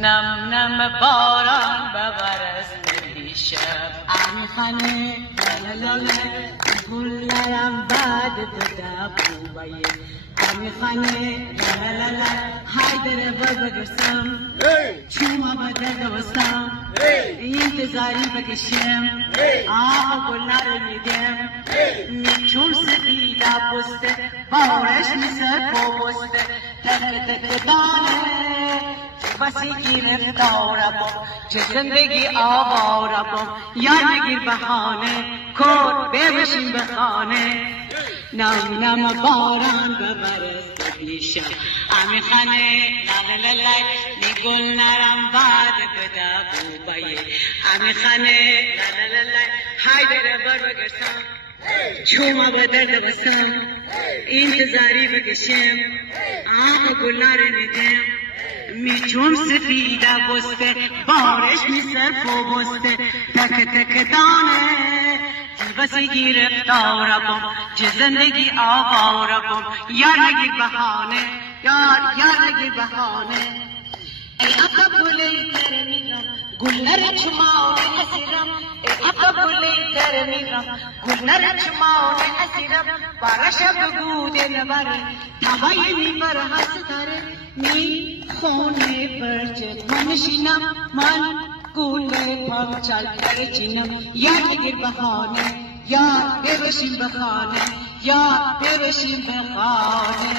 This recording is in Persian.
نم نم باران ببر از دیشب خانه لاله گلرم بعد تو دبوبایه خانه لاله حیدر بگرسم چوما بدر دوستم انتظاری بکشم آه گلر میدم میچوم سفیده پسته بارش میسر پوسته تک تک دانه بسی گرفتارم چه زندگی آوارم یا نگیر بهانه کن ببشین به خانه نم نم باران ببرست پیشم امی خانه لالالای نگل نرم بعد بدا بوبایه امی خانه لالالای حیدر بگرسم چوما به درد بسم انتظاری بکشم آه گلار ندم میچوم سفیده بسته بارش میسر پوسته تک تک دانه بسی گرفتارم چه زندگی آوارم یار نگیر بهانه یار نگیر بهانه ای ابا گلی در میرم گلنر چمانه اسیرم ای ابا گلی در میرم گلنر چمانه اسیرم بارش بگوده نبره تبایی میبر هستاره می خونه پرچه منشینم من گوله پاچل پرچینم یا نگیر بخانه یا ببشین بخانه یا ببشین بخانه